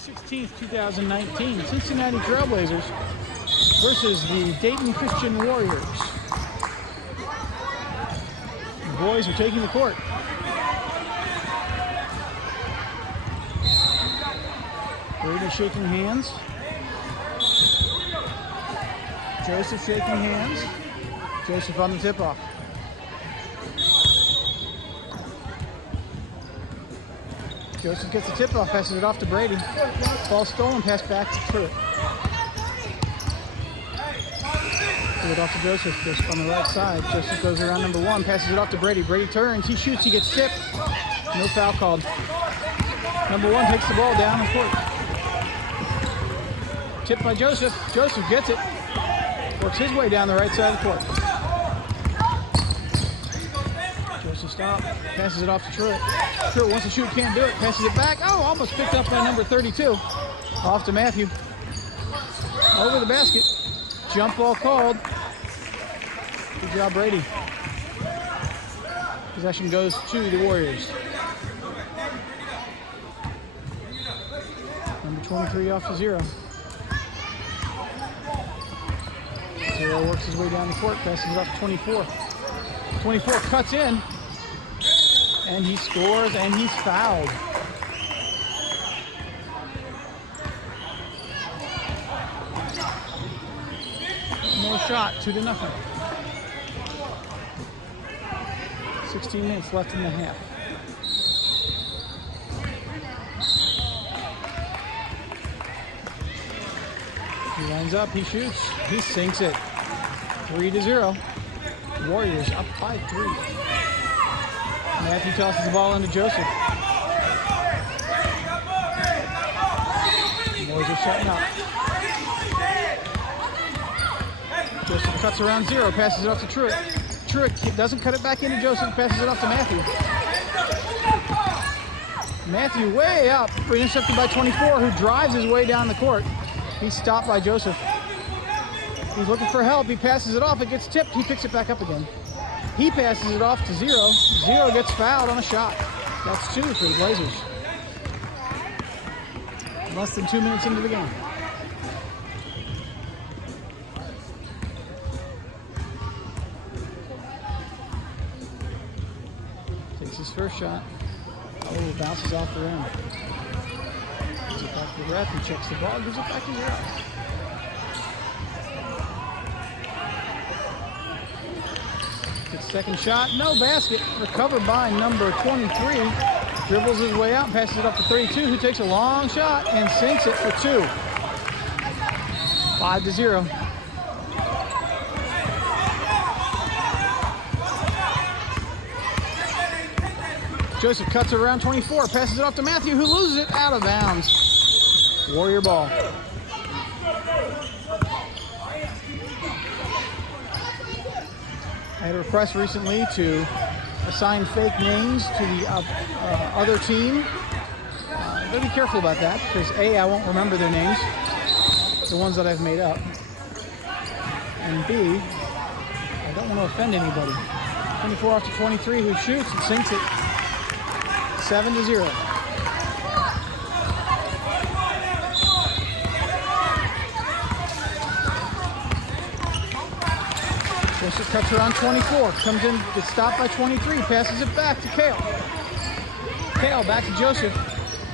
16th, 2019, Cincinnati Trailblazers versus the Dayton Christian Warriors. The boys are taking the court. Brady shaking hands. Joseph shaking hands. Joseph on the tip-off. Joseph gets the tip-off, passes it off to Brady. Ball stolen, pass back to Pruitt. Pruitt off to Joseph, just on the right side. Joseph goes around number one, passes it off to Brady. Brady turns, he shoots, he gets tipped. No foul called. Number one takes the ball down the court. Tipped by Joseph. Joseph gets it. Works his way down the right side of the court. Joseph stops, passes it off to Truitt. Truitt wants to shoot, can't do it. Passes it back. Oh, almost picked up by number 32. Off to Matthew. Over the basket. Jump ball called. Good job, Brady. Possession goes to the Warriors. Number 23 off to Zero. Zero works his way down the court, passes it off to 24. 24 cuts in, and he scores, and he's fouled. No shot, 2-0. 16 minutes left in the half. He lines up, he shoots, he sinks it. 3-0. Warriors up by 3. Matthew tosses the ball into Joseph. Boys are shutting up. Joseph cuts around Zero, passes it off to Truitt. Truitt doesn't cut it back into Joseph, passes it off to Matthew. Matthew way up, intercepted by 24, who drives his way down the court. He's stopped by Joseph. He's looking for help. He passes it off. It gets tipped. He picks it back up again. He passes it off to Zero. Zero gets fouled on a shot. That's 2 for the Blazers. Less than 2 minutes into the game. Takes his first shot. Oh, bounces off the rim. Gives it back to the ref. He checks the ball. Gives it back to Zero. Second shot, no basket. Recovered by number 23. Dribbles his way out, passes it up to 32, who takes a long shot and sinks it for 2. 5-0. Joseph cuts it around 24, passes it off to Matthew, who loses it out of bounds. Warrior ball. I had a request recently to assign fake names to the other team. Gotta be careful about that because A, I won't remember their names, the ones that I've made up, and B, I don't want to offend anybody. 24 off to 23, who shoots and sinks it. 7-0. Joseph cuts around 24, comes in, gets stopped by 23, passes it back to Kale. Kale back to Joseph.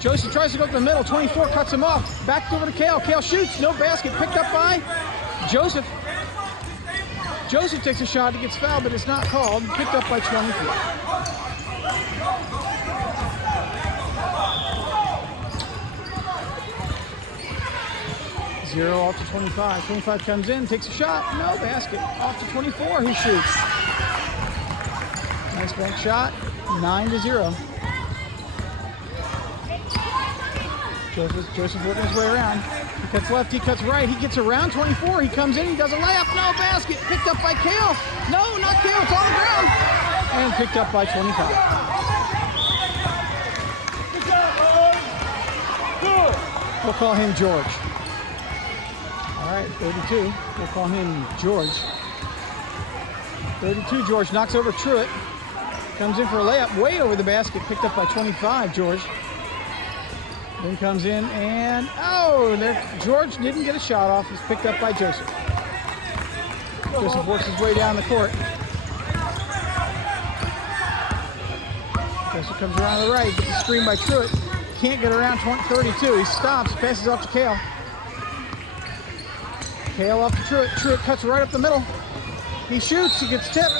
Joseph tries to go up the middle, 24 cuts him off. Back over to Kale. Kale shoots, no basket, picked up by Joseph. Joseph takes a shot, he gets fouled, but it's not called. Picked up by 24. Zero off to 25. 25 comes in, takes a shot, no basket. Off to 24, who shoots. Nice bank shot, 9-0. Joseph working his way around. He cuts left, he cuts right, he gets around 24, he comes in, he does a layup, no basket. Picked up by Kale. No, not Kale, it's on the ground. And picked up by 25. We'll call him George. All right, 32. We'll call him George. 32, George knocks over Truitt. Comes in for a layup way over the basket, picked up by 25, George. Then comes in and, oh, there, George didn't get a shot off. He's picked up by Joseph. Joseph works his way down the court. Joseph comes around to the right, gets the screen by Truitt. Can't get around 32. He stops, passes off to Kale. Kale off to Truitt. Truitt cuts right up the middle. He shoots, he gets tipped.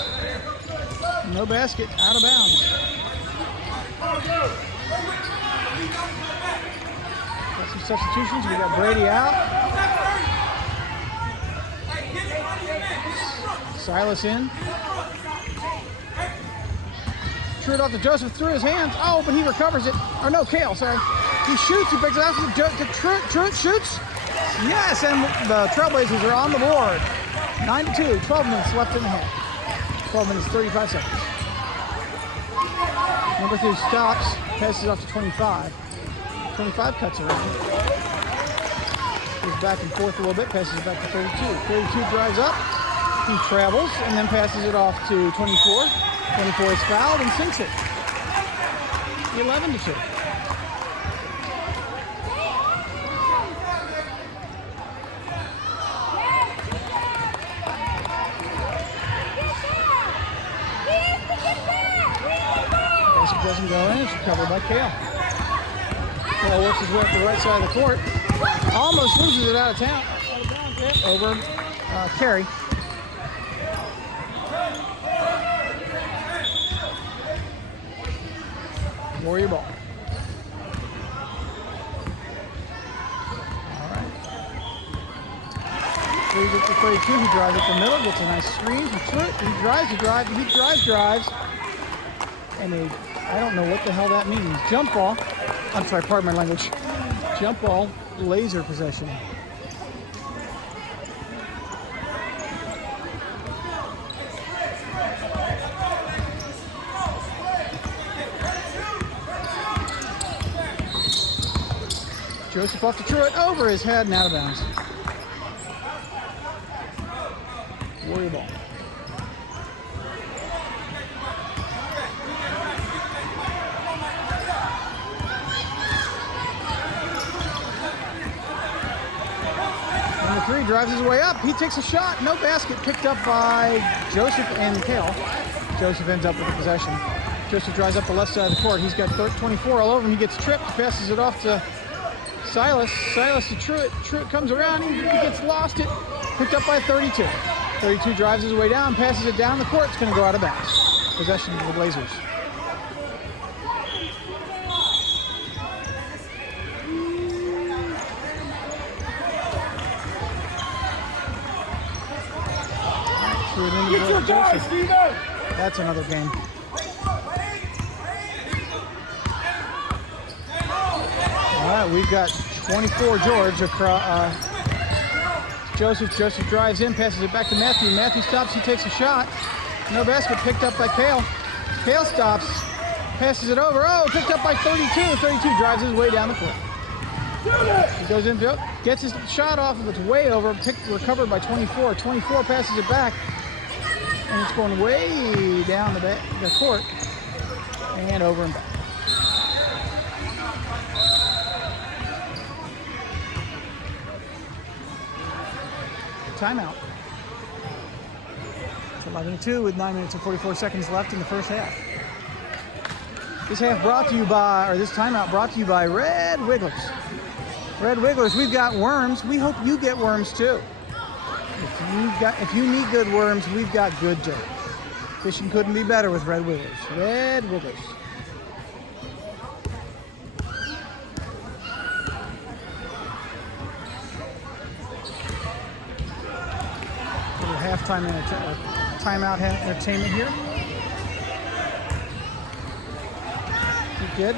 No basket, out of bounds. Got some substitutions. We got Brady out. Silas in. Truitt off to Joseph, through his hands. Oh, but he recovers it. Or no, Kale, sorry. He shoots, he picks it out to Truitt. Truitt shoots. Yes, and the Trailblazers are on the board. 9-2, 12 minutes left in the half. 12 minutes, 35 seconds. Number 3 stops, passes off to 25. 25 cuts around. Goes back and forth a little bit, passes it back to 32. 32 drives up, he travels, and then passes it off to 24. 24 is fouled and sinks it. 11-2. Doesn't go in, it's recovered by Kale. Kale works his way up the right side of the court. Almost loses it out of town. Over Carey. Warrior ball. All right. 32. He drives up the middle, gets a nice screen. He drives. And I don't know what the hell that means. Jump ball. I'm sorry, pardon my language. Jump ball, laser possession. Joseph off to Truitt, over his head and out of bounds. Warrior ball. Number 3 drives his way up. He takes a shot. No basket. Picked up by Joseph and Kale. Joseph ends up with the possession. Joseph drives up the left side of the court. He's got 24 all over him. He gets tripped. Passes it off to Silas. Silas to Truitt. Truitt comes around. He gets lost it. Picked up by 32. 32 drives his way down. Passes it down the court. It's going to go out of bounds. Possession to the Blazers. Get your guy, Steven! That's another game. All right, we've got 24 George across. Joseph drives in, passes it back to Matthew. Matthew stops, he takes a shot. No basket, picked up by Kale. Kale stops, passes it over. Oh, picked up by 32. 32 drives his way down the court. He goes infield, gets his shot off, it's way over, recovered by 24. 24 passes it back. And it's going way down the court and over and back. Timeout. It's 11-2 with 9 minutes and 44 seconds left in the first half. This half brought to you by, or this timeout brought to you by Red Wigglers. Red Wigglers, we've got worms. We hope you get worms too. If you need good worms, we've got good dirt. Fishing couldn't be better with Red Wigglers. Red Wigglers. Little halftime timeout entertainment here. You good?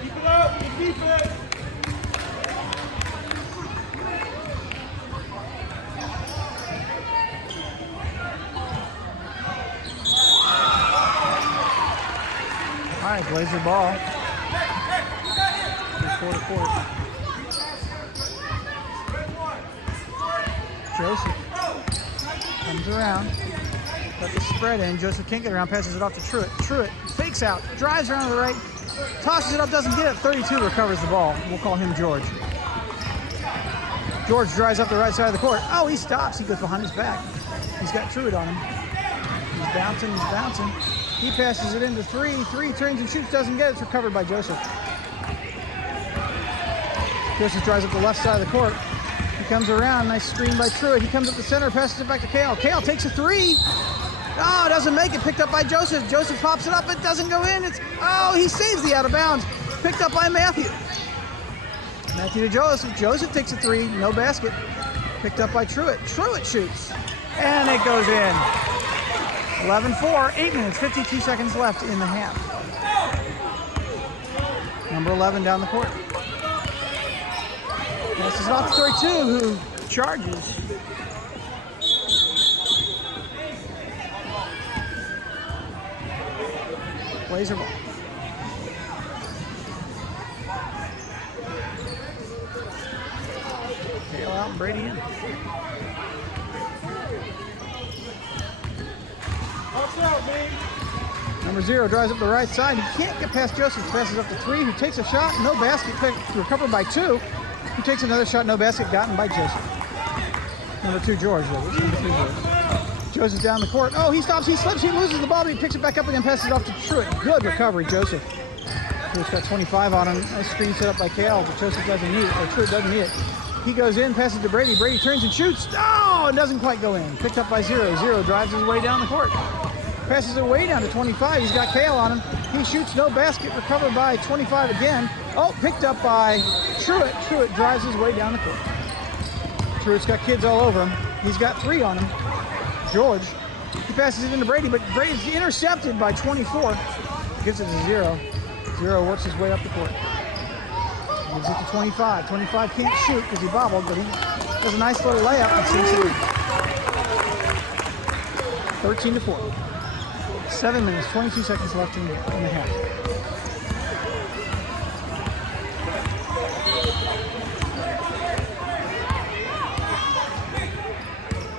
Keep it up, keep it. All right, Blazer ball. 4-4. Joseph comes around, Got the spread in. Joseph can't get around, passes it off to Truitt. Truitt fakes out, drives around to the right, tosses it up, doesn't get it. 32 recovers the ball. We'll call him George. George drives up the right side of the court. Oh, he stops. He goes behind his back. He's got Truitt on him. He's bouncing, he's bouncing. He passes it into three. Three turns and shoots, doesn't get it. It's recovered by Joseph. Joseph drives up the left side of the court. He comes around, nice screen by Truitt. He comes up the center, passes it back to Kale. Kale takes a three. Oh, doesn't make it. Picked up by Joseph. Joseph pops it up. It doesn't go in. He saves the out of bounds. Picked up by Matthew. Matthew to Joseph. Joseph takes a three. No basket. Picked up by Truitt. Truitt shoots. And it goes in. 11-4. 8 minutes, 52 seconds left in the half. Number 11 down the court. This is off to 32, who charges. Blazer ball. Tail out and Brady in. Number 0 drives up the right side. He can't get past Joseph. Passes up to 3, who takes a shot. No basket. Recovered by 2. Who takes another shot. No basket. Gotten by Joseph. Number 2, George. Number 2, George. Joseph down the court. Oh, he stops. He slips. He loses the ball. But he picks it back up again. Passes it off to Truitt. Good recovery, Joseph. Truitt's got 25 on him. Nice screen set up by Kale, but Joseph doesn't need it. Or Truitt doesn't need it. He goes in, passes to Brady. Brady turns and shoots. Oh, it doesn't quite go in. Picked up by 0. 0 drives his way down the court. Passes it way down to 25. He's got Kale on him. He shoots, no basket. Recovered by 25 again. Oh, picked up by Truitt. Truitt drives his way down the court. Truitt's got kids all over him. He's got 3 on him. George. He passes it into Brady, but Brady's intercepted by 24. Gives it to 0. 0 works his way up the court. Gives it to 25. 25 can't shoot because he bobbled, but he does a nice little layup and sinks it in. 13-4. 7 minutes, 22 seconds left in the half.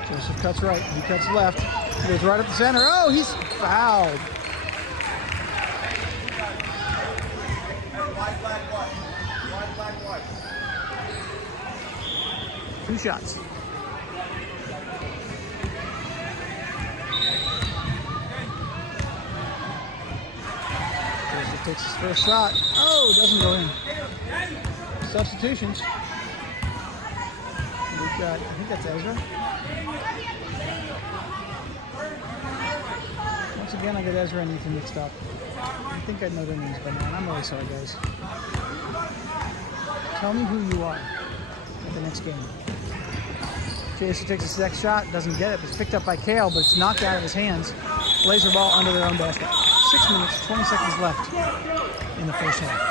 Joseph cuts right. He cuts left. He goes right up the center. Oh, he's fouled. Two shots. Joseph takes his first shot. Oh, doesn't go in. Substitutions. We've got, I think that's Ezra. Once again, I get Ezra and Ethan mixed up. I think I know their names by now, and I'm really sorry, guys. Tell me who you are at the next game. Jason takes his next shot, doesn't get it. It's picked up by Kale, but it's knocked out of his hands. Blazer ball under their own basket. 6 minutes, 20 seconds left in the first half.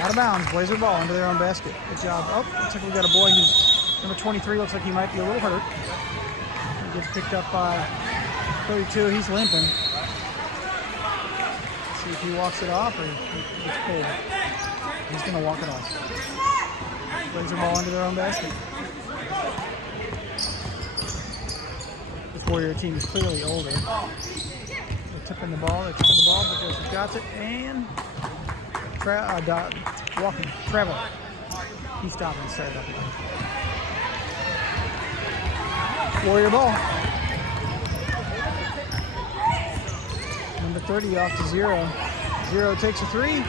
Out of bounds, Blazer ball under their own basket. Good job. Oh, looks like we got a boy who's number 23. Looks like he might be a little hurt. He gets picked up by 32. He's limping. Let's see if he walks it off or he gets pulled. He's going to walk it off. Blazer ball under their own basket. This Warrior team is clearly older. They're tipping the ball, but Joseph got it, and walking, Trevor. He stopped and started up again. Warrior ball. Number 30 off to 0. 0 takes a 3.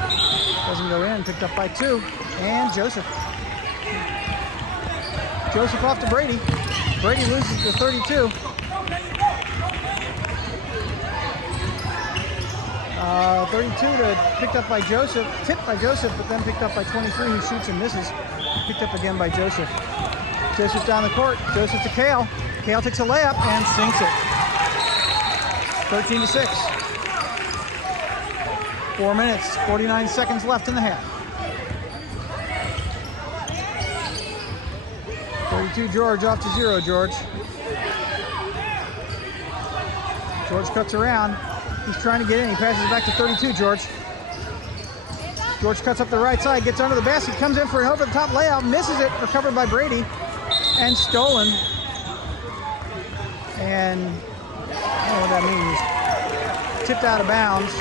Doesn't go in. Picked up by 2. And Joseph. Joseph off to Brady. Brady loses to 32. 32 picked up by Joseph, tipped by Joseph, but then picked up by 23, who shoots and misses. Picked up again by Joseph. Joseph down the court. Joseph to Kale. Kale takes a layup and sinks it. 13-6. 4 minutes, 49 seconds left in the half. 32 George off to 0, George. George cuts around. He's trying to get in. He passes back to 32, George. George cuts up the right side, gets under the basket, comes in for an over-the-top layup, misses it, recovered by Brady, and stolen. And I don't know what that means. Tipped out of bounds.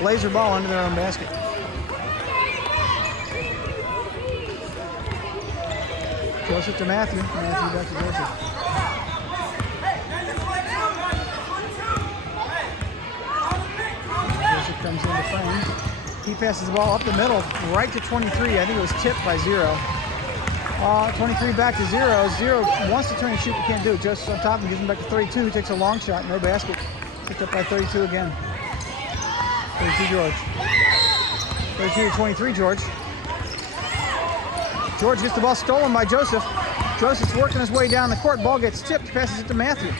Blazer ball into their own basket. Joseph to Matthew. Matthew back to Joseph. Joseph comes into frame. He passes the ball up the middle, right to 23. I think it was tipped by 0. 23 back to 0. 0 wants to turn and shoot, but can't do it. Joseph on top and gives him back to 32. He takes a long shot, no basket. Picked up by 32 again. 32 George. 32 to 23 George. George gets the ball stolen by Joseph. Joseph's working his way down the court. Ball gets tipped, passes it to Matthew.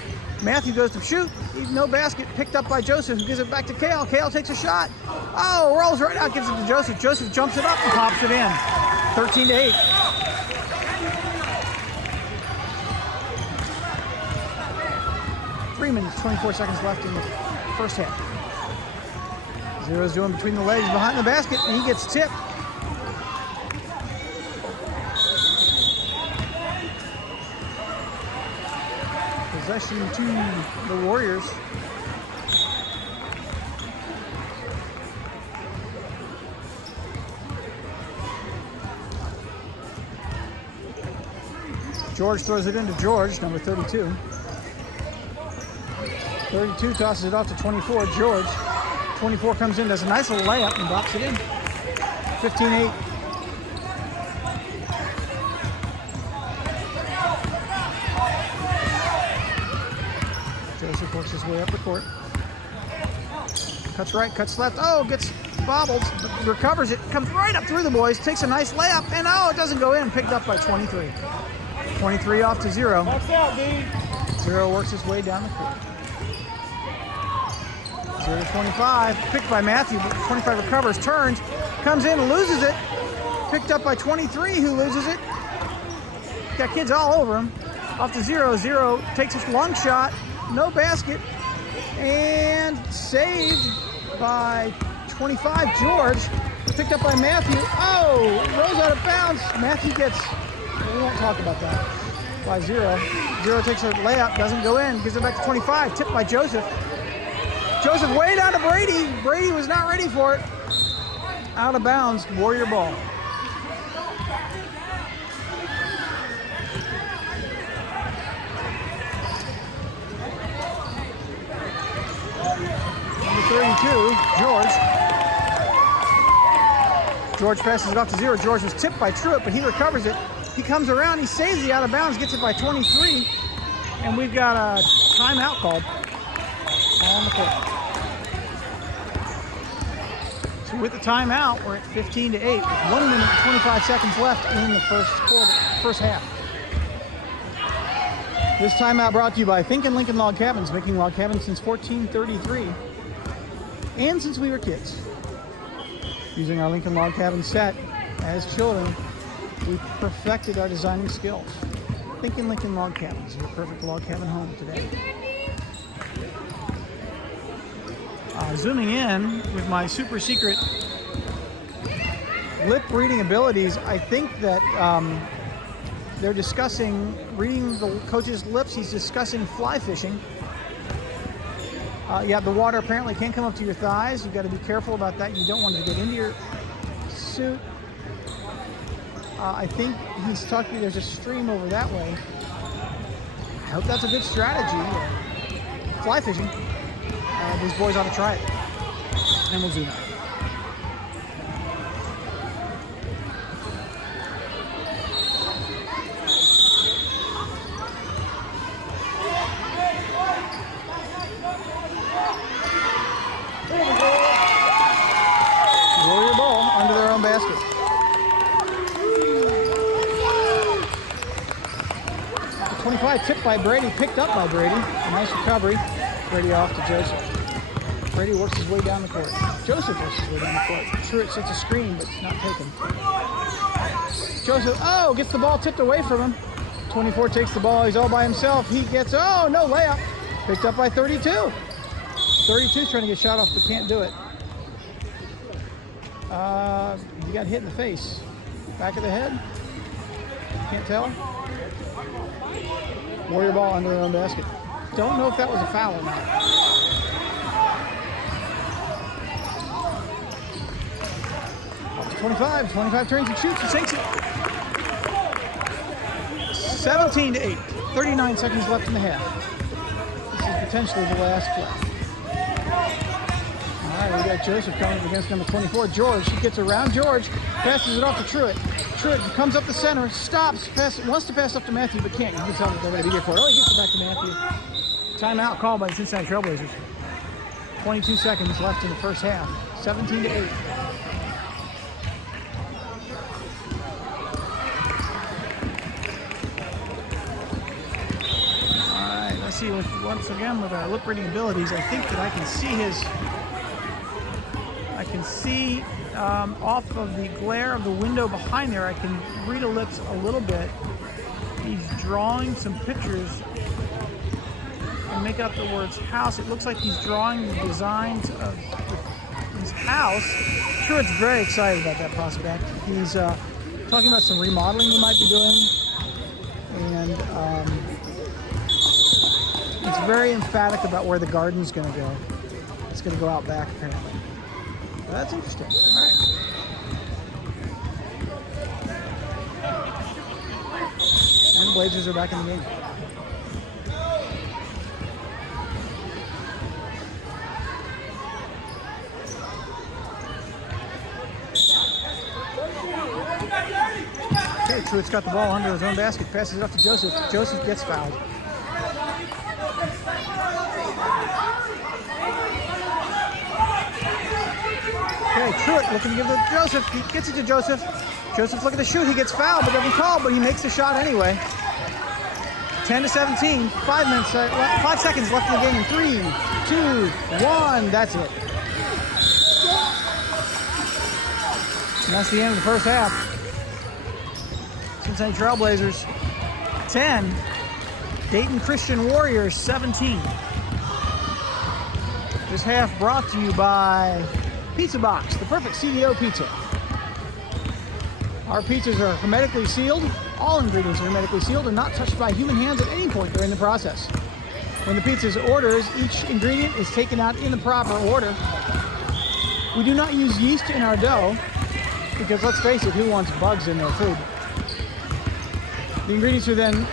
Matthew goes to shoot. No basket. Picked up by Joseph, who gives it back to Kale. Kale takes a shot. Oh, rolls right out, gives it to Joseph. Joseph jumps it up and pops it in. 13 to 8. Three minutes, 24 seconds left in the first half. Zero's doing between the legs behind the basket, and he gets tipped. Possession to the Warriors. George throws it into George, number 32. 32 tosses it off to 24, George. 24 comes in, does a nice little layup and bops it in. 15-8. Joseph works his way up the court. Cuts right, cuts left. Oh, gets bobbled, recovers it, comes right up through the boys, takes a nice layup, and oh, it doesn't go in. Picked up by 23. 23 off to 0. Box out, D. 0 works his way down the court. 0 to 25. Picked by Matthew. 25 recovers, turns, comes in, loses it. Picked up by 23, who loses it. Got kids all over him. Off to 0. 0 takes a long shot. No basket. And saved by 25, George. Picked up by Matthew. Oh, rolls out of bounds. Matthew gets, we won't talk about that, by 0. 0 takes a layup, doesn't go in, gives it back to 25. Tipped by Joseph. Joseph way down to Brady. Brady was not ready for it. Out of bounds, Warrior ball. Number 32, George. George passes it off to 0. George was tipped by Truitt, but he recovers it. He comes around, he saves the out of bounds, gets it by 23. And we've got a timeout called on the court. So with the timeout, we're at 15 to 8. With 1 minute and 25 seconds left in the first half. This timeout brought to you by Fink and Lincoln Log Cabins, making log cabins since 1433. And since we were kids. Using our Lincoln Log Cabin set as children, we perfected our designing skills. Fink and Lincoln Log Cabins, your perfect log cabin home today. Zooming in with my super secret lip reading abilities, I think that they're discussing, reading the coach's lips, he's discussing fly fishing. Yeah, the water apparently can come up to your thighs. You've got to be careful about that. You don't want it to get into your suit. I think he's talking, there's a stream over that way. I hope that's a good strategy. Fly fishing. These boys ought to try it. And we'll zoom out. Warrior ball under their own basket. The 25 tipped by Brady, picked up by Brady. A nice recovery. Brady off to Joseph. Brady works his way down the court. Joseph works his way down the court. Truitt sets a screen, but it's not taken. Joseph, oh, gets the ball tipped away from him. 24 takes the ball. He's all by himself. He gets, oh, no layup. Picked up by 32. 32 trying to get shot off, but can't do it. He got hit in the face. Back of the head. Can't tell. Warrior ball under their own basket. Don't know if that was a foul or not. Up to 25. 25 turns and shoots and sinks it. 17-8. 39 seconds left in the half. This is potentially the last play. All right, we got Joseph coming up against number 24, George. He gets around George, passes it off to Truitt. Truitt comes up the center, stops, wants to pass up to Matthew, but can't. You can tell that they're going to be there for it. Oh, he gets it back to Matthew. Timeout called by the Cincinnati Trailblazers. 22 seconds left in the first half. 17-8. See, once again with our lip reading abilities, I think that I can see off of the glare of the window behind there, I can read the lips a little bit. He's drawing some pictures and make out the words house. It looks like he's drawing the designs of his house. I'm sure it's very excited about that prospect. He's talking about some remodeling he might be doing, and it's very emphatic about where the garden's going to go. It's going to go out back, apparently. So that's interesting. All right. And the Blazers are back in the game. Okay, Truitt's got the ball under his own basket, passes it off to Joseph. Joseph gets fouled. Okay, Truitt looking to give it to Joseph. He gets it to Joseph. Joseph's looking to shoot. He gets fouled, but doesn't call, but he makes the shot anyway. 10-17. 5 seconds left in the game. 3, 2, 1. That's it. And that's the end of the first half. Cincinnati Trailblazers 10. Dayton Christian Warriors 17. This half brought to you by Pizza Box, the perfect CDO pizza. Our pizzas are hermetically sealed. All ingredients are hermetically sealed and not touched by human hands at any point during the process. When the pizza is ordered, each ingredient is taken out in the proper order. We do not use yeast in our dough because, let's face it, who wants bugs in their food? The ingredients are then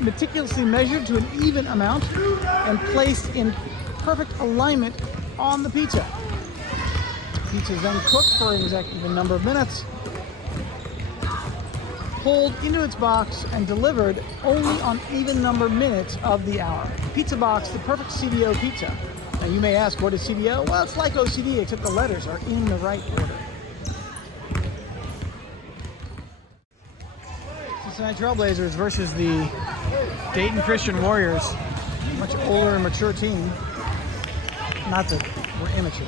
meticulously measured to an even amount and placed in perfect alignment on the pizza. Pizza is then cooked for an exact even number of minutes, pulled into its box, and delivered only on even number minutes of the hour. Pizza Box, the perfect CDO pizza. Now you may ask, what is CDO? Well, it's like OCD, except the letters are in the right order. Cincinnati Trailblazers versus the Dayton Christian Warriors. A much older and mature team. Not that we're immature.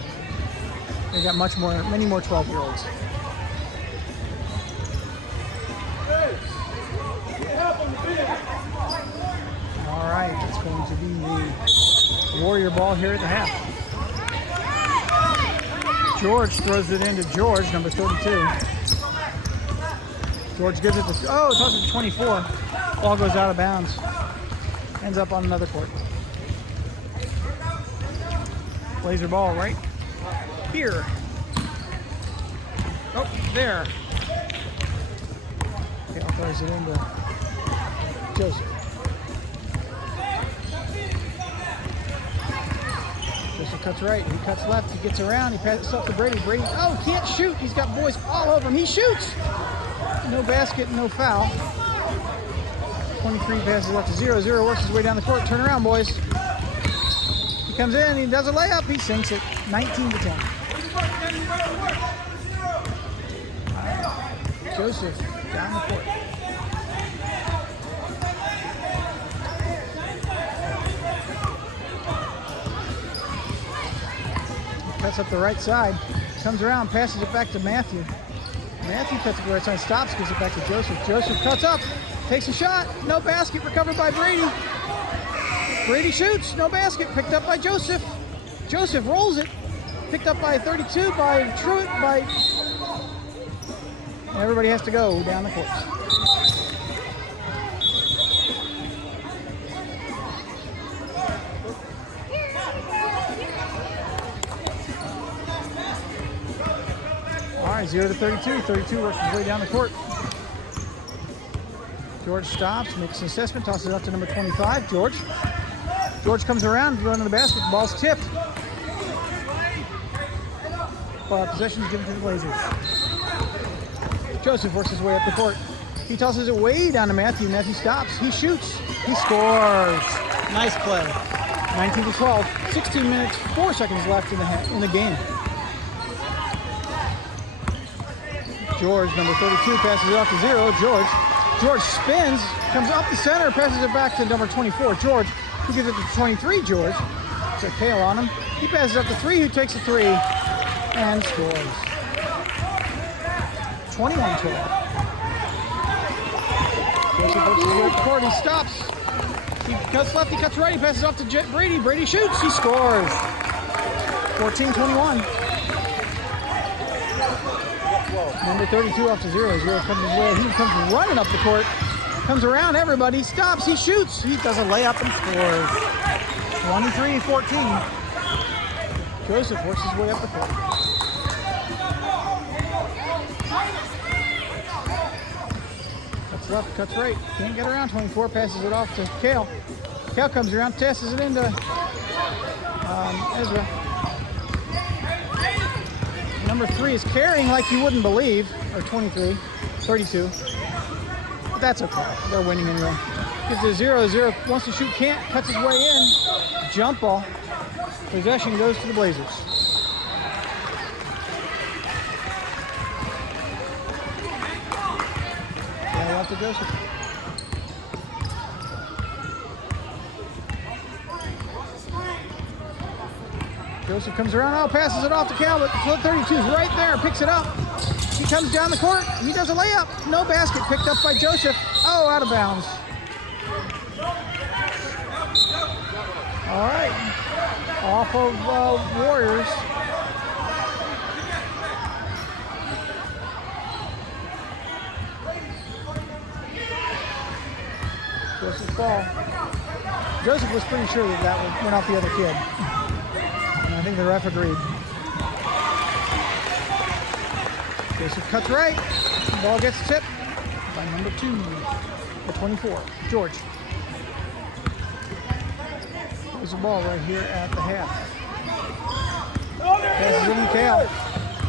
They got many more 12-year-olds. All right, it's going to be the Warrior ball here at the half. George throws it into George, number 32. George gives it to, tosses it to 24. Ball goes out of bounds. Ends up on another court. Blazer ball right here. Oh, there. Okay, throws it into Joseph. Joseph cuts right, he cuts left, he gets around, he passes it off to Brady. Brady, can't shoot. He's got boys all over him. He shoots. No basket, no foul. 23 passes left to 0. Works his way down the court. Turn around, boys. He comes in, he does a layup, he sinks it. 19-10. Joseph down the court. He cuts up the right side, comes around, passes it back to Matthew. Matthew cuts up the right side, stops, gives it back to Joseph. Joseph cuts up, takes a shot, no basket, recovered by Brady. Brady shoots, no basket, picked up by Joseph. Joseph rolls it. Picked up by 32 by Truitt. Everybody has to go down the court. All right, 0 to 32. 32 works his way down the court. George stops, makes an assessment, tosses it up to number 25, George. George comes around, going to the basket, the ball's tipped. Possession is given to the Blazers. Joseph works his way up the court. He tosses it way down to Matthew. Matthew stops, he shoots, he scores. Nice play. 19 to 12, 16 minutes, 4 seconds left in the game. George, number 32, passes it off to 0. George spins, comes up the center, passes it back to number 24, George, who gives it to 23, George. It's a tail on him. He passes up to 3, who takes a 3 and scores. 21-12. Joseph works his way up the court, he stops. He cuts left, he cuts right, he passes off to Brady. Brady shoots, he scores. 14-21. Number 32 off to 0. 0 comes his way. He comes running up the court. Comes around everybody. Stops. He shoots. He does a layup and scores. 23-14. Joseph works his way up the court. Cuts left, cuts right. Can't get around. 24 passes it off to Kale. Kale comes around, passes it into Ezra. Number 3 is carrying like you wouldn't believe, or 32. But that's okay. They're winning anyway. Gets to 0-0. Wants to shoot, can't. Cuts his way in. Jump ball. Possession goes to the Blazers. Yeah, off to Joseph. Joseph comes around, passes it off to Cal, but 32 is right there, picks it up. He comes down the court, he does a layup. No basket, picked up by Joseph. Oh, out of bounds. All right, off of Warriors. Joseph's ball. Joseph was pretty sure that went off the other kid. I think the ref agreed. Joseph cuts right. The ball gets tipped by number 2, the 24, George. There's the ball right here at the half. Passes it to Kale.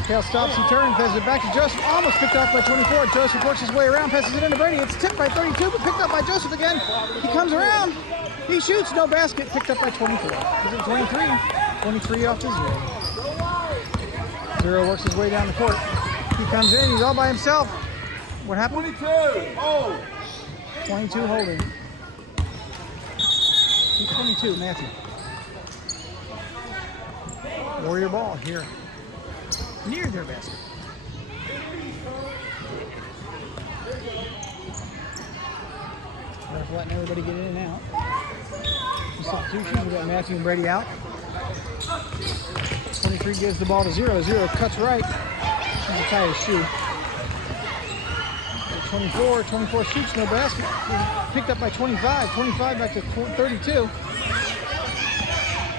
Kale stops and turns, passes it back to Joseph. Almost picked off by 24. Joseph works his way around, passes it into Brady. It's tipped by 32, but picked up by Joseph again. He comes around. He shoots, no basket, picked up by 24. He's at 23. 23 off to 0. 0 works his way down the court. He comes in, he's all by himself. What happened? 22. Oh. 22 holding. He's 22, Matthew. Warrior ball here. Near their basket. Ref letting everybody get in and out. Substitutions, we got Matthew and Brady out. 23 gives the ball to 0. 0 cuts right. He's a tie his shoe. 24 shoots, no basket. Picked up by 25. 25 back to 32.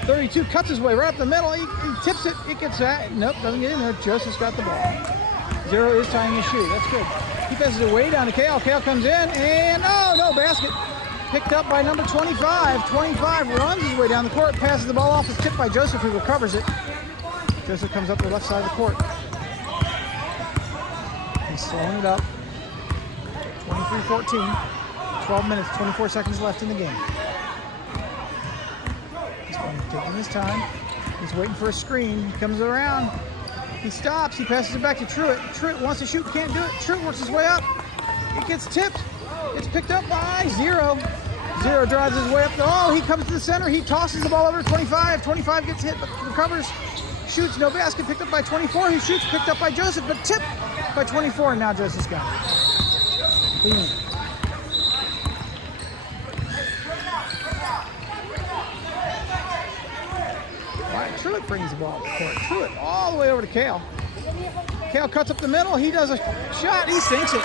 32 cuts his way right up the middle. He tips it. It gets that. Nope, doesn't get in there. Joseph's got the ball. 0 is tying his shoe. That's good. He passes it way down to Kale. Kale comes in and no basket. Picked up by number 25. 25 runs his way down the court, passes the ball off, it's tipped by Joseph, who recovers it. Joseph comes up the left side of the court. He's slowing it up. 23-14. 12 minutes, 24 seconds left in the game. He's taking his time. He's waiting for a screen. He comes around. He stops. He passes it back to Truitt. Truitt wants to shoot, can't do it. Truitt works his way up. It gets tipped. It's picked up by 0. 0 drives his way up. Oh, he comes to the center. He tosses the ball over to 25. 25 gets hit, but recovers. Shoots, no basket. Picked up by 24. He shoots, picked up by Joseph, but tipped by 24. And now Joseph's got it. All right, Truitt brings the ball to the court. Truitt all the way over to Kale. Kale cuts up the middle. He does a shot. He sinks it.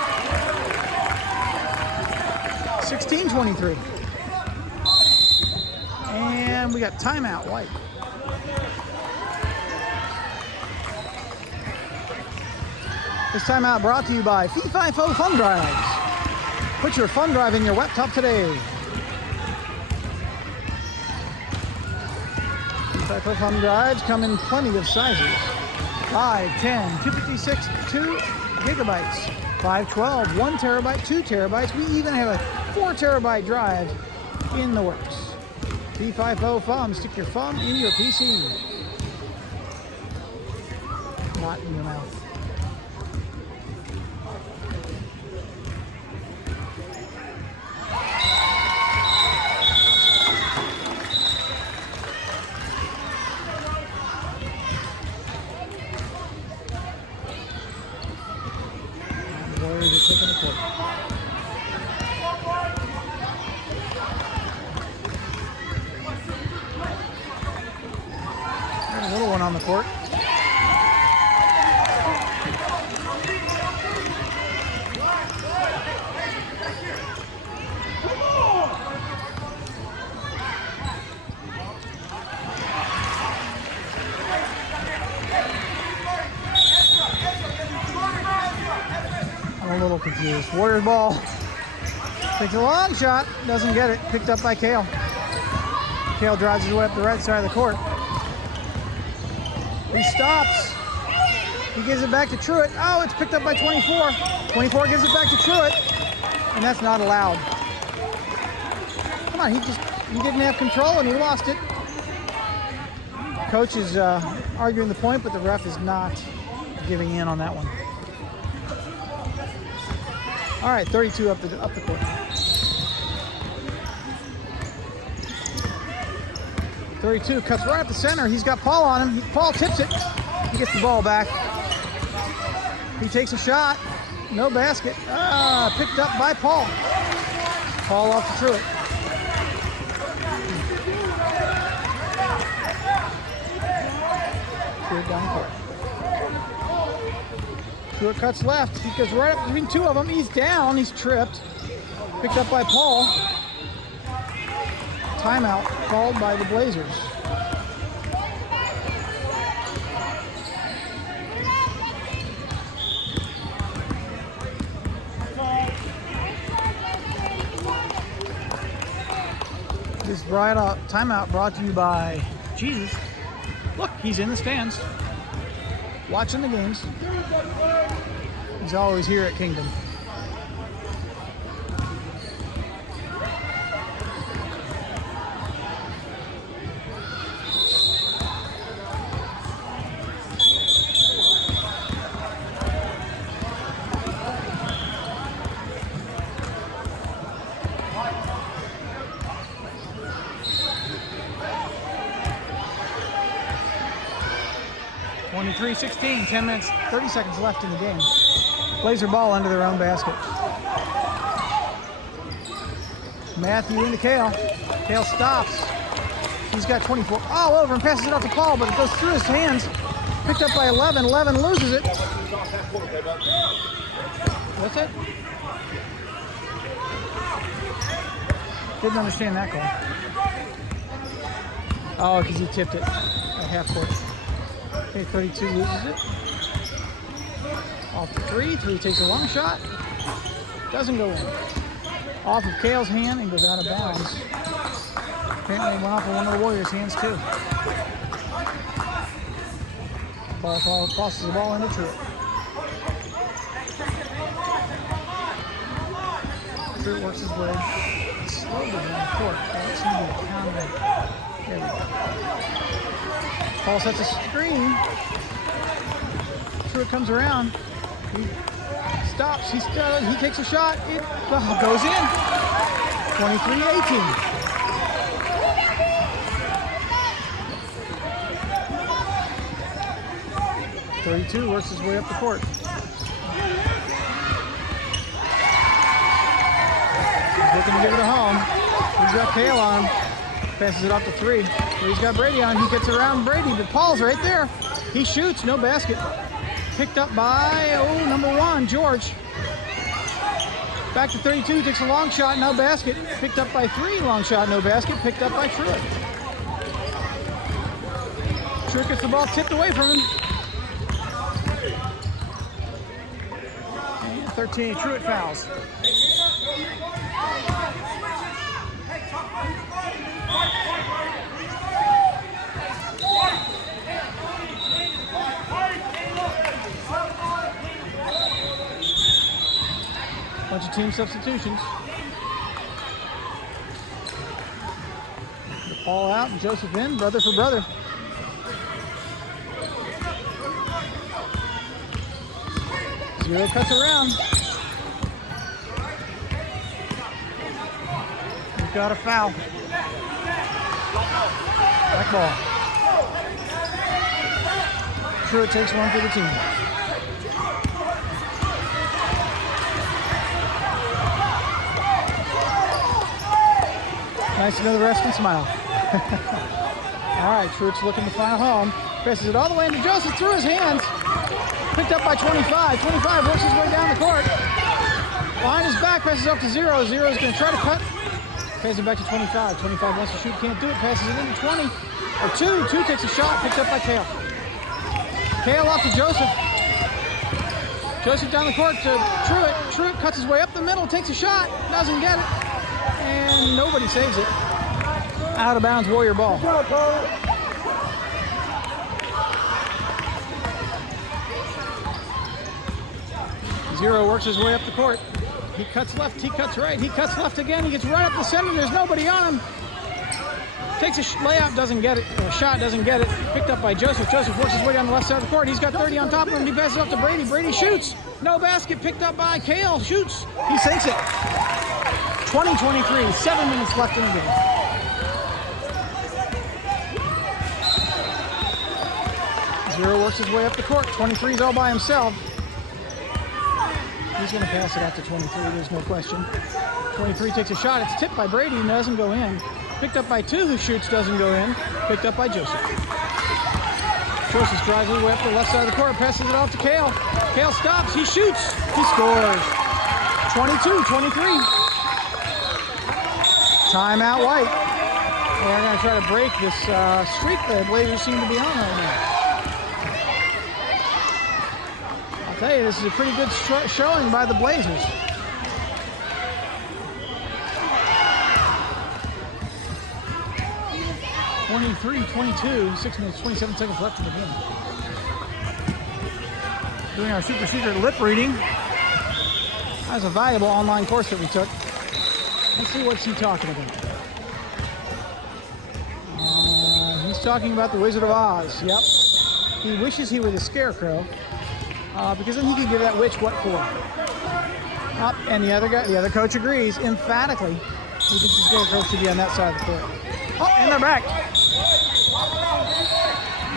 16-23. And we got timeout, White. This timeout brought to you by Fee-Fi-Fo Fun Drives. Put your fun drive in your laptop today. Fee-Fi-Fo Fun Drives come in plenty of sizes. 5, 10, 256, 2 gigabytes, 512, 1 terabyte, 2 terabytes. We even have a 4 terabyte drive in the works. Fee-Fi-Fo Fun, stick your phone in your PC. Not in your mouth. Warriors are taking the court. There's a little one on the court. I'm a little confused. Warriors ball. Takes a long shot. Doesn't get it. Picked up by Kale. Kale drives his way up the right side of the court. He stops. He gives it back to Truitt. Oh, it's picked up by 24. 24 gives it back to Truitt. And that's not allowed. Come on, he didn't have control and he lost it. Coach is arguing the point, but the ref is not giving in on that one. All right, 32 up the court. 32 cuts right up the center. He's got Paul on him. Paul tips it. He gets the ball back. He takes a shot. No basket. Picked up by Paul. Paul off to Truitt. Truitt down the court. Truitt cuts left. He goes right up between two of them. He's down. He's tripped. Picked up by Paul. Timeout called by the Blazers. This timeout brought to you by Jesus. Look, he's in the stands, watching the games. He's always here at Kingdom. .23-16, 10 minutes, 30 seconds left in the game. Blazer ball under their own basket. Matthew into Kale. Kale stops. He's got 24 all over and passes it off to Paul, but it goes through his hands. Picked up by 11. 11 loses it. What's that? Didn't understand that call. Oh, because he tipped it at half court. Okay, 32 loses it. Off the three. Three takes a long shot. Doesn't go in. Off of Kale's hand and goes out of bounds. Apparently it went off of one of the Warriors' hands too. Ball tosses the ball into Truitt. Truitt works his way slowly down the court. That seems to be a counter. There we go. Paul sets a screen. Truitt comes around. He stops. He takes a shot. It goes in. 23-18. .32 works his way up the court. He's looking to give it a home. He's got Kale on him. Passes it off to 3. He's got Brady on. He gets around Brady, but Paul's right there. He shoots, no basket. Picked up by, number 1, George. Back to 32, takes a long shot, no basket. Picked up by 3, long shot, no basket. Picked up by Truitt. Truitt gets the ball tipped away from him. And 13, Truitt fouls. Bunch of team substitutions. Paul out and Joseph in, brother for brother. Zero cuts around. We've got a foul. Back ball. Truitt takes one for the team. Nice to know the rest and smile. All right, Truitt's looking to find a home. Passes it all the way into Joseph through his hands. Picked up by 25. 25 works his way down the court. Behind his back, passes up to 0. 0 is going to try to cut. Passes it back to 25. 25 wants to shoot, can't do it. Passes it into 20. Or 2. 2 takes a shot, picked up by Kale. Kale off to Joseph. Joseph down the court to Truitt. Truitt cuts his way up the middle, takes a shot, doesn't get it. And nobody saves it. Out of bounds, Warrior ball. Zero works his way up the court. He cuts left, he cuts right, he cuts left again. He gets right up the center, there's nobody on him. Takes a layup, doesn't get it. Or shot, doesn't get it. Picked up by Joseph. Joseph works his way down the left side of the court. He's got 30 on top of him. He passes it up to Brady. Brady shoots. No basket. Picked up by Kale. Shoots. He sinks it. 20-23. 7 minutes left in the game. Zero works his way up the court. 23 is all by himself. He's going to pass it out to 23. There's no question. 23 takes a shot. It's tipped by Brady and doesn't go in. Picked up by 2 who shoots, doesn't go in. Picked up by Joseph. Joseph drives his way up the left side of the court, passes it off to Kale. Kale stops, he shoots, he scores. 22-23. Timeout White. They're going to try to break this streak the Blazers seem to be on right now. I'll tell you, this is a pretty good showing by the Blazers. (23-22), 6 minutes, 27 seconds left in the game. Doing our super secret lip reading. That was a valuable online course that we took. Let's see what's he talking about. He's talking about the Wizard of Oz. Yep. He wishes he were the Scarecrow, because then he could give that witch what for. And the other coach agrees emphatically. He thinks the Scarecrow should be on that side of the court. Oh, and they're back.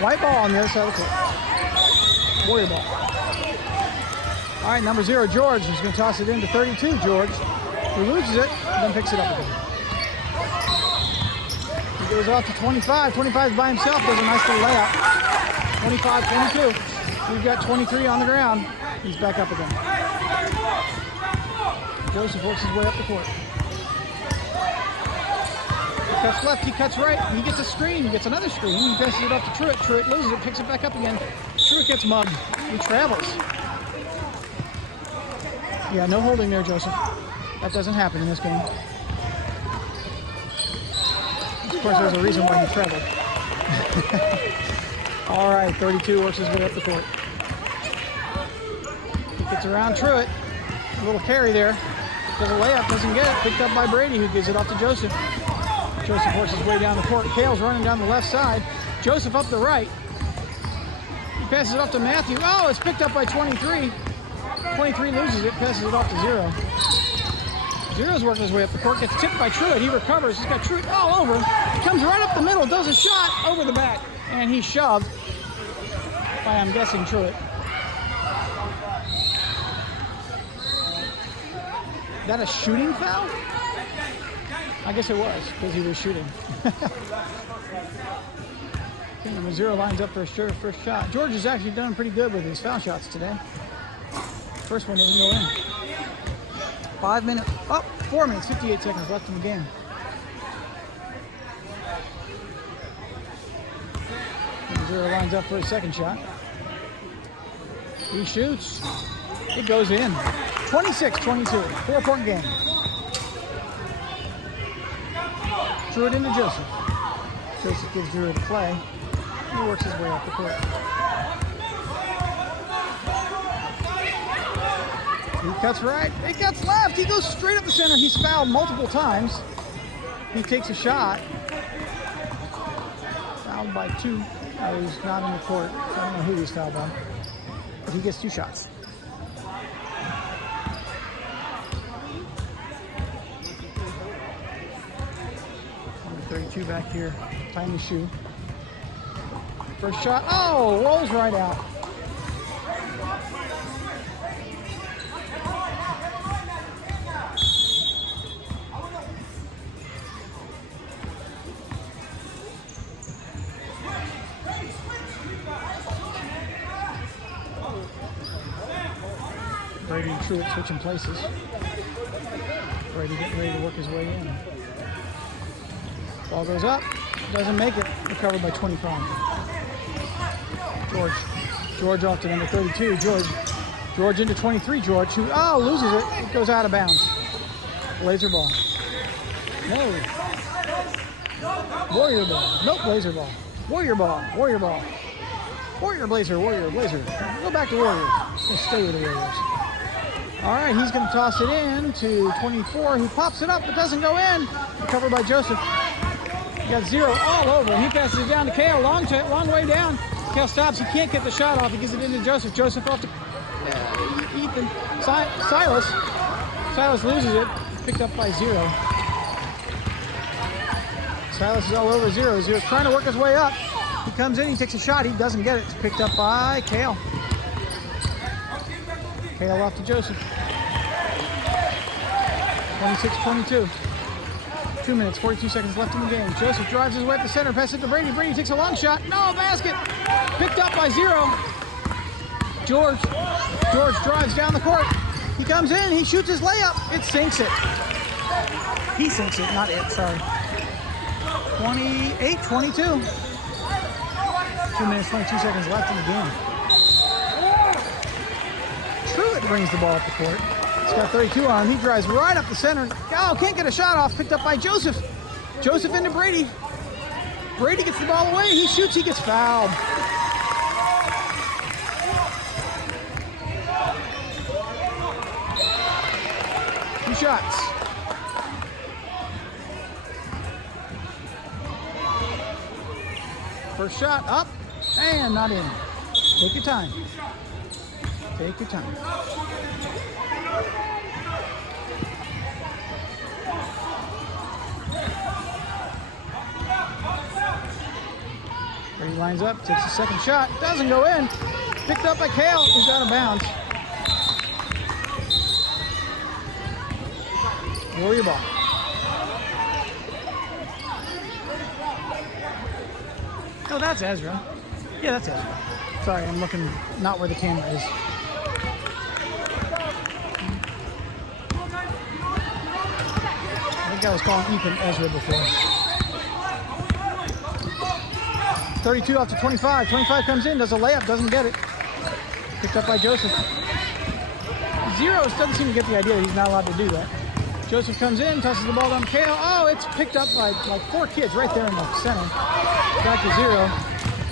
White ball on the other side of the court. Warrior ball. All right, number 0, George. He's going to toss it into 32, George. He loses it, then picks it up again. He goes off to 25. 25 by himself, does a nice little layup. 25-22. We've got 23 on the ground. He's back up again. Joseph works his way up the court. He cuts left, he cuts right, he gets a screen, he gets another screen, he passes it off to Truitt. Truitt loses it, picks it back up again. Truitt gets mugged. He travels. Yeah, no holding there, Joseph. That doesn't happen in this game. Of course, there's a reason why he traveled. All right, 32 works his way up the court. He gets around Truitt. A little carry there. Does a layup, doesn't get it. Picked up by Brady, who gives it off to Joseph. Joseph works his way down the court. Kale's running down the left side. Joseph up the right. He passes it off to Matthew. Oh, it's picked up by 23. 23 loses it, passes it off to 0. 0's working his way up the court, gets tipped by Truitt. He recovers. He's got Truitt all over him. Comes right up the middle, does a shot over the back. And he's shoved by, I'm guessing, Truitt. Is that a shooting foul? I guess it was, because he was shooting. Okay, number 0 lines up for a first shot. George has actually done pretty good with his foul shots today. First one doesn't go in. 5 minutes, 4 minutes, 58 seconds left in the game. Number 0 lines up for his second shot. He shoots. It goes in. 26-22, 4-point game. Threw it into Joseph. Joseph gives Drew a play. He works his way off the court. He cuts right, he cuts left, he goes straight up the center. He's fouled multiple times. He takes a shot. Fouled by 2. He's not in the court, so I don't know who he's fouled by. But he gets 2 shots. Number 32 back here, tying his shoe. First shot, rolls right out. Brady and Truitt switching places. Brady getting ready to work his way in. Ball goes up, doesn't make it, recovered by 25. George off to number 32. George into 23. George who loses it. It goes out of bounds. Blazer ball. No. Warrior ball. Nope. Blazer ball. Warrior ball. Warrior ball. Warrior Blazer. Warrior Blazer. Go back to Warriors. Let's stay with the Warriors. All right, he's going to toss it in to 24, who pops it up but doesn't go in. Recovered by Joseph. He got 0 all over. He passes it down to Kale. Long way down. Kale stops. He can't get the shot off. He gives it into Joseph. Joseph off to Ethan. Silas. Silas loses it. Picked up by 0. Silas is all over 0. He's trying to work his way up. He comes in. He takes a shot. He doesn't get it. It's picked up by Kale. Kale off to Joseph. 26-22. 2 minutes, 42 seconds left in the game. Joseph drives his way up the center, passes it to Brady. Brady takes a long shot. No, basket. Picked up by 0. George drives down the court. He comes in, he shoots his layup. It sinks it. He sinks it, not it, sorry. 28-22. 2 minutes, 22 seconds left in the game. Truitt brings the ball up the court. He's got 32 on him. He drives right up the center. Can't get a shot off. Picked up by Joseph. Joseph into Brady. Brady gets the ball away. He shoots. He gets fouled. Two shots. First shot up and not in. Take your time. Take your time. Brady lines up, takes the second shot, doesn't go in. Picked up by Kale, who's out of bounds. Warrior ball. Oh, that's Ezra. Yeah, that's Ezra. Sorry, I'm looking not where the camera is. I think I was calling Ethan Ezra before. 32 off to 25. 25 comes in, does a layup, doesn't get it. Picked up by Joseph. Zeros doesn't seem to get the idea that he's not allowed to do that. Joseph comes in, tosses the ball down to Kale. Oh, it's picked up by like 4 kids right there in the center. Back to 0.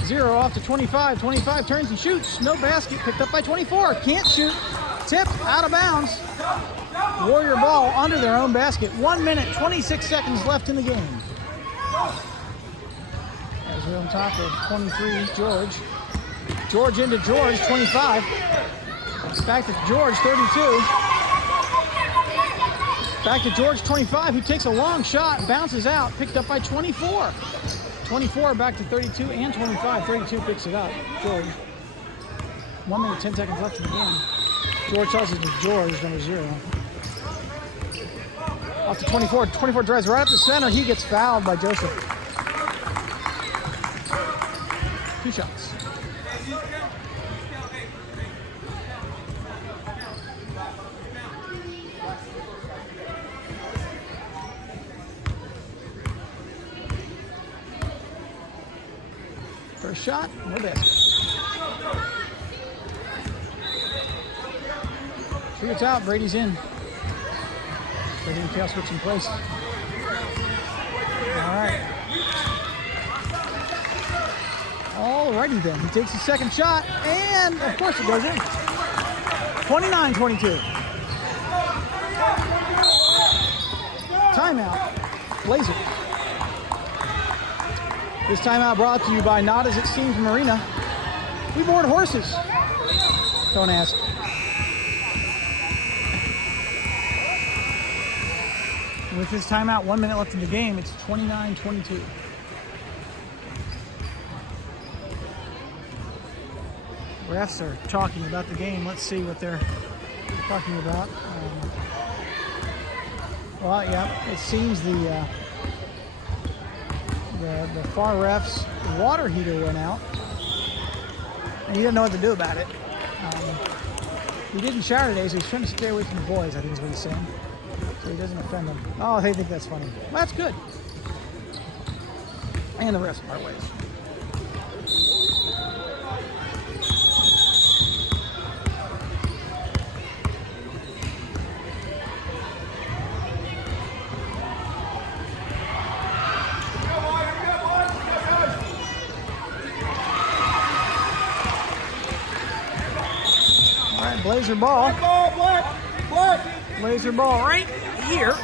0 off to 25. 25 turns and shoots. No basket. Picked up by 24. Can't shoot. Tipped out of bounds. Warrior ball under their own basket. 1 minute, 26 seconds left in the game. Ezra on top of 23, George. George into George, 25. Back to George, 32. Back to George, 25, who takes a long shot, bounces out, picked up by 24. 24 back to 32 and 25. 32 picks it up. George. 1 minute, 10 seconds left in the game. George tosses to George, number 0. Off to 24. 24 drives right up the center. He gets fouled by Joseph. 2 shots. First shot, no basket. It's out, Brady's in. Brady and Kale switching places. All right. Alrighty then. He takes his second shot, and of course it goes in. 29-22. Timeout. Blazers. This timeout brought to you by Not As It Seems Marina. We board horses. Don't ask. With this timeout, 1 minute left in the game, it's 29-22. Refs are talking about the game. Let's see what they're talking about. Well, yeah, it seems the far ref's water heater went out, and he didn't know what to do about it. He didn't shower today, so he's trying to stay away from the boys, I think is what he's saying. So he doesn't offend them. Oh, they think that's funny. Well, that's good. And the rest part ways. All right, Blazer ball. Blazer ball right here.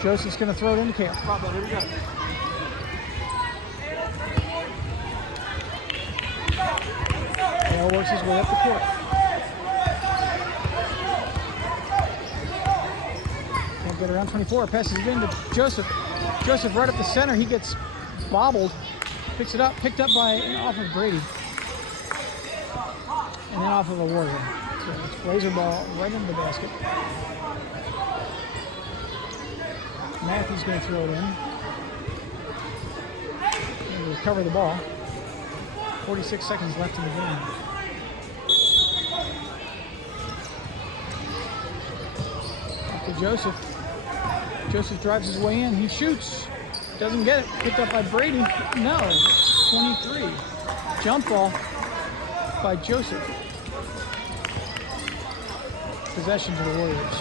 Joseph's going to throw it into Kale. Here we go. Kale works his way up the court. Can't get around 24. Passes it into Joseph. Joseph right up the center. He gets bobbled. Picks it up. Picked up by off of Brady. And then off of a Warrior. So it's Blazer ball right into the basket. Matthew's going to throw it in. And recover the ball. 46 seconds left in the game. Up to Joseph. Joseph drives his way in. He shoots. Doesn't get it. Picked up by Brady. No. 23. Jump ball by Joseph. Possession to the Warriors.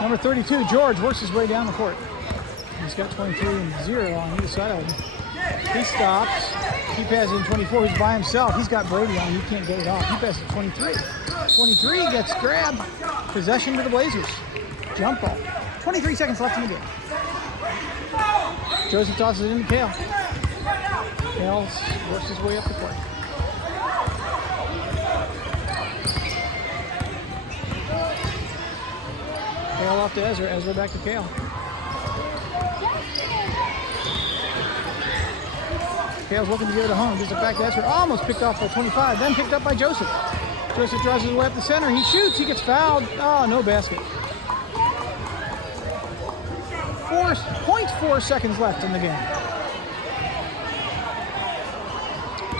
Number 32, George, works his way down the court. He's got 23 and 0 on either side of him. He stops. He passes in 24. He's by himself. He's got Brady on. He can't get it off. He passes 23. 23 gets grabbed. Possession to the Blazers. Jump ball. 23 seconds left in the game. Joseph tosses it into Kale. Kale works his way up the court. Kale off to Ezra. Ezra back to Kale. Kale's looking to get it home. Gives it back to Ezra. Almost picked off by 25. Then picked up by Joseph. Joseph drives his way up the center. He shoots. He gets fouled. Oh, no basket. 0.4 seconds left in the game.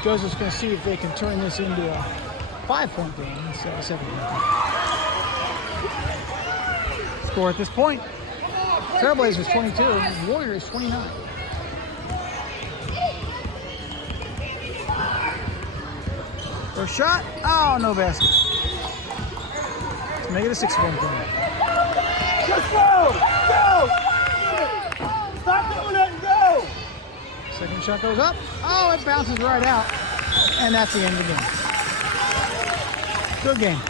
Joseph's going to see if they can turn this into a 5-point game instead of a 7-point game. Score at this point. Trailblazers 22, Warriors 29. First shot. Oh, no basket. Let's make it a 6-point game. Let's go! Go! Stop doing it and go! Second shot goes up. Oh, it bounces right out. And that's the end of the game. Good game.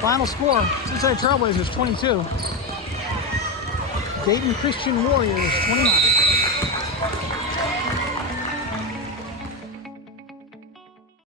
Final score, Cincinnati Trailblazers 22. Dayton Christian Warriors 29.